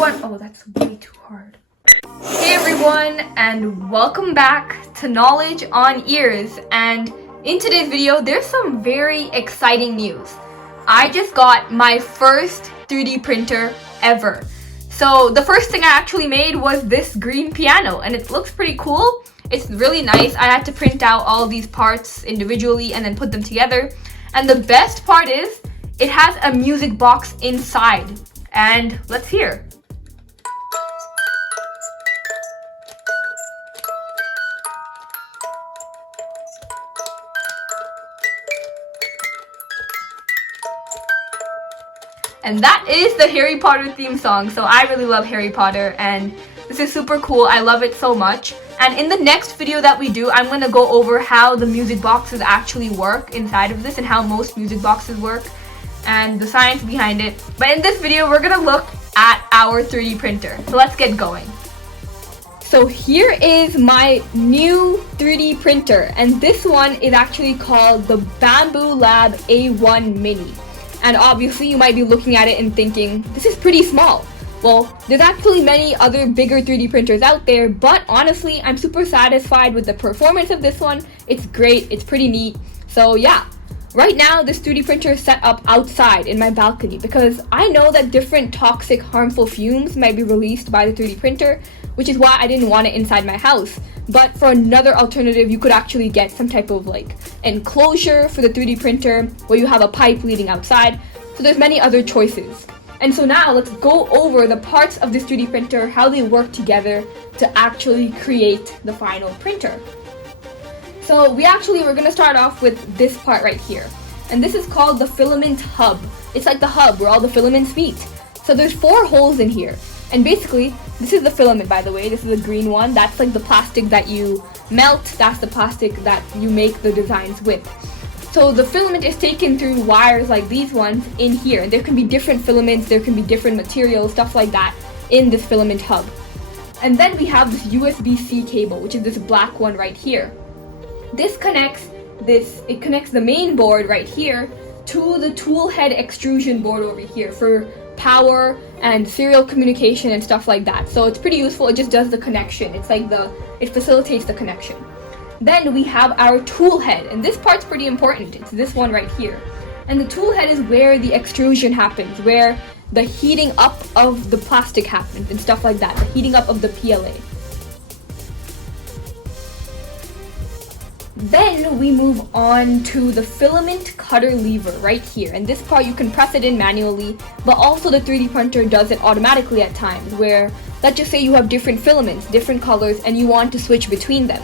everyone. Oh, that's way too hard. Hey everyone, and welcome back to Knowledge on Ears. And in today's video, there's some very exciting news. I just got my first 3D printer ever. So the first thing I actually made was this green piano, and it looks pretty cool. It's really nice. I had to print out all these parts individually and then put them together. And the best part is, it has a music box inside. And let's hear. And that is the Harry Potter theme song. So I really love Harry Potter and this is super cool. I love it so much. And in the next video that we do, I'm going to go over how the music boxes actually work inside of this and how most music boxes work and the science behind it. But in this video, we're going to look at our 3D printer. So let's get going. So here is my new 3D printer, and this one is actually called the Bambu Lab A1 Mini. And obviously you might be looking at it and thinking, this is pretty small. Well, there's actually many other bigger 3D printers out there, but honestly, I'm super satisfied with the performance of this one. It's great, it's pretty neat. So yeah, right now this 3D printer is set up outside in my balcony because I know that different toxic, harmful fumes might be released by the 3D printer, which is why I didn't want it inside my house. But for another alternative, you could actually get some type of like enclosure for the 3D printer where you have a pipe leading outside. So there's many other choices. And so now let's go over the parts of this 3D printer, how they work together to actually create the final printer. So we're gonna start off with this part right here. And this is called the filament hub. It's like the hub where all the filaments meet. So there's 4 holes in here. And basically, this is the filament, by the way. This is the green one. That's like the plastic that you melt. That's the plastic that you make the designs with. So the filament is taken through wires like these ones in here. And there can be different filaments, there can be different materials, stuff like that in this filament hub. And then we have this USB-C cable, which is this black one right here. It connects the main board right here to the tool head extrusion board over here for power and serial communication and stuff like that. So it's pretty useful. It just does the connection. It facilitates the connection. Then we have our tool head, and this part's pretty important. It's this one right here. And the tool head is where the extrusion happens, where the heating up of the plastic happens and stuff like that, the heating up of the PLA. Then we move on to the filament cutter lever right here, and this part you can press it in manually, but also the 3D printer does it automatically at times where, let's just say you have different filaments, different colors, and you want to switch between them.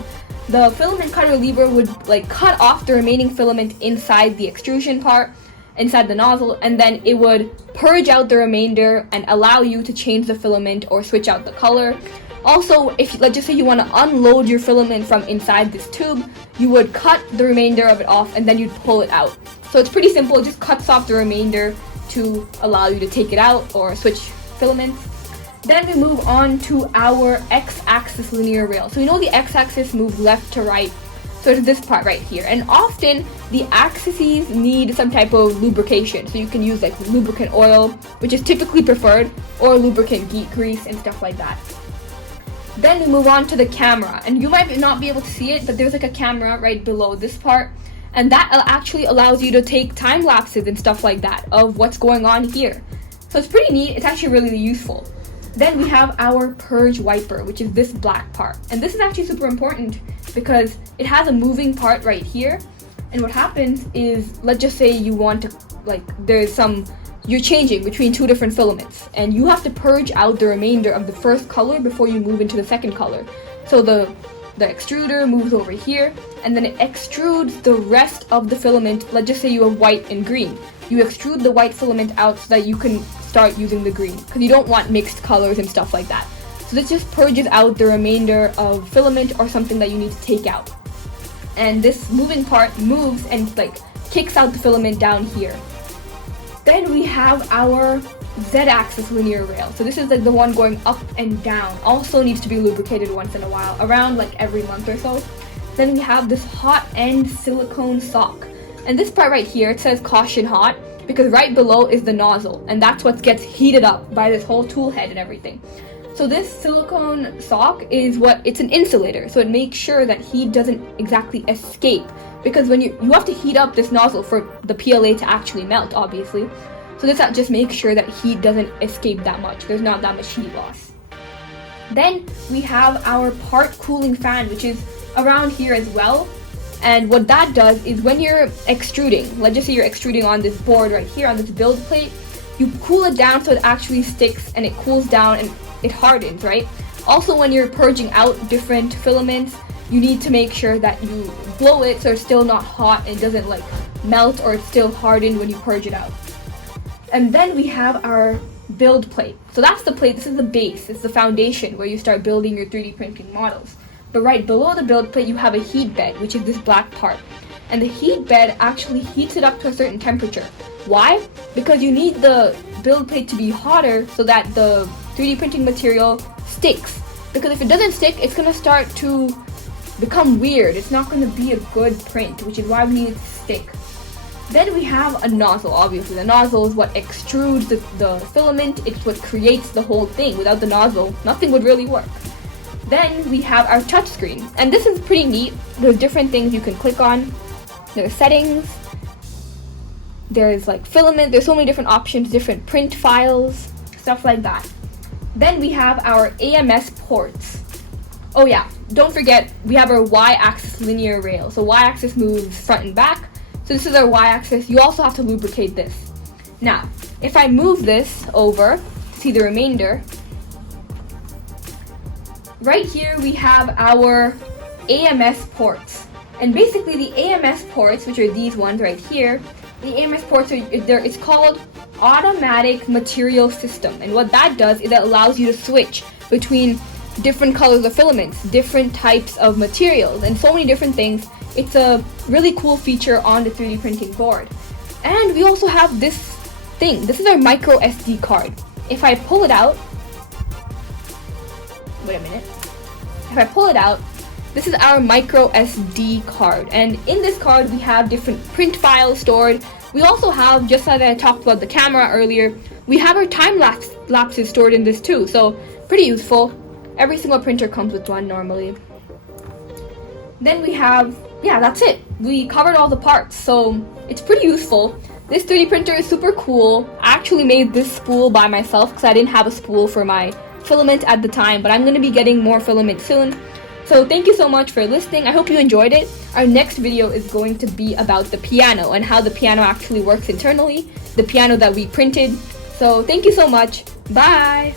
The filament cutter lever would like cut off the remaining filament inside the extrusion part, inside the nozzle, and then it would purge out the remainder and allow you to change the filament or switch out the color. Also, if let's just say you want to unload your filament from inside this tube, you would cut the remainder of it off and then you'd pull it out. So it's pretty simple, it just cuts off the remainder to allow you to take it out or switch filaments. Then we move on to our x-axis linear rail. So you know the x-axis moves left to right, so it's this part right here. And often the axes need some type of lubrication. So you can use like lubricant oil, which is typically preferred, or lubricant grease and stuff like that. Then we move on to the camera, and you might not be able to see it, but there's like a camera right below this part, and that actually allows you to take time lapses and stuff like that of what's going on here. So it's pretty neat. It's actually really useful. Then we have our purge wiper, which is this black part, and this is actually super important because it has a moving part right here. And what happens is, let's just say you want to you're changing between 2 different filaments and you have to purge out the remainder of the first color before you move into the second color. So the extruder moves over here and then it extrudes the rest of the filament. Let's just say you have white and green. You extrude the white filament out so that you can start using the green because you don't want mixed colors and stuff like that. So this just purges out the remainder of filament or something that you need to take out. And this moving part moves and like kicks out the filament down here. Then we have our Z-axis linear rail. So this is like the one going up and down. Also needs to be lubricated once in a while, around like every month or so. Then we have this hot end silicone sock. And this part right here, it says caution hot. because right below is the nozzle, and that's what gets heated up by this whole tool head and everything. So this silicone sock is it's an insulator, so it makes sure that heat doesn't exactly escape, because when you have to heat up this nozzle for the PLA to actually melt, obviously. So this just makes sure that heat doesn't escape that much. There's not that much heat loss. Then we have our part cooling fan, which is around here as well. And what that does is when you're extruding, let's just say you're extruding on this board right here, on this build plate, you cool it down so it actually sticks and it cools down and it hardens, right? Also, when you're purging out different filaments, you need to make sure that you blow it so it's still not hot and it doesn't like melt, or it's still hardened when you purge it out. And then we have our build plate. So that's the plate, this is the base, it's the foundation where you start building your 3D printing models. But right below the build plate you have a heat bed, which is this black part. And the heat bed actually heats it up to a certain temperature. Why? Because you need the build plate to be hotter so that the 3D printing material sticks. Because if it doesn't stick, it's going to start to become weird. It's not going to be a good print, which is why we need it to stick. Then we have a nozzle, obviously. The nozzle is what extrudes the filament. It's what creates the whole thing. Without the nozzle, nothing would really work. Then we have our touchscreen. And this is pretty neat. There's different things you can click on. There's settings. There's like filament. There's so many different options, different print files, stuff like that. Then we have our AMS ports. Oh yeah, don't forget, we have our Y-axis linear rail. So Y-axis moves front and back. So this is our Y-axis. You also have to lubricate this. Now, if I move this over to see the remainder, right here we have our AMS ports. And basically the AMS ports, which are these ones right here, the AMS ports it's called automatic material system. And what that does is it allows you to switch between different colors of filaments, different types of materials, and so many different things. It's a really cool feature on the 3D printing board. And we also have this thing. This is our micro SD card. If I pull it out, wait a minute. If I pull it out, this is our micro SD card. And in this card, we have different print files stored. We also have, just as I talked about the camera earlier, we have our time lapses stored in this too. So pretty useful. Every single printer comes with one normally. Then we have, yeah, that's it. We covered all the parts, so it's pretty useful. This 3D printer is super cool. I actually made this spool by myself because I didn't have a spool for my filament at the time, but I'm going to be getting more filament soon. So thank you so much for listening. I hope you enjoyed it. Our next video is going to be about the piano and how the piano actually works internally, the piano that we printed. So thank you so much. Bye!